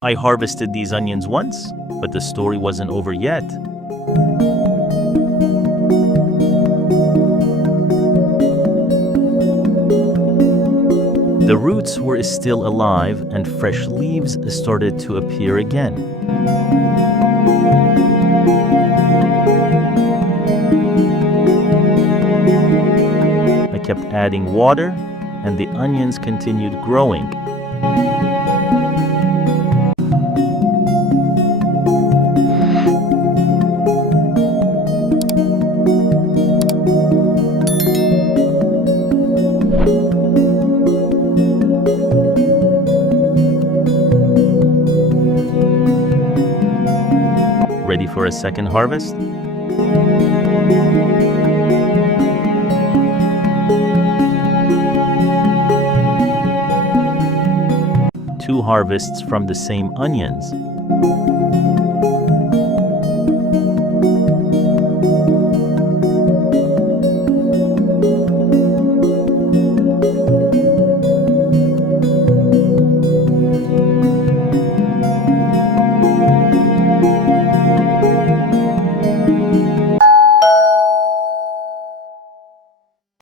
I harvested these onions once, but the story wasn't over yet. The roots were still alive and fresh leaves started to appear again. I kept adding water, and the onions continued growing. Ready for a second harvest? Two harvests from the same onions.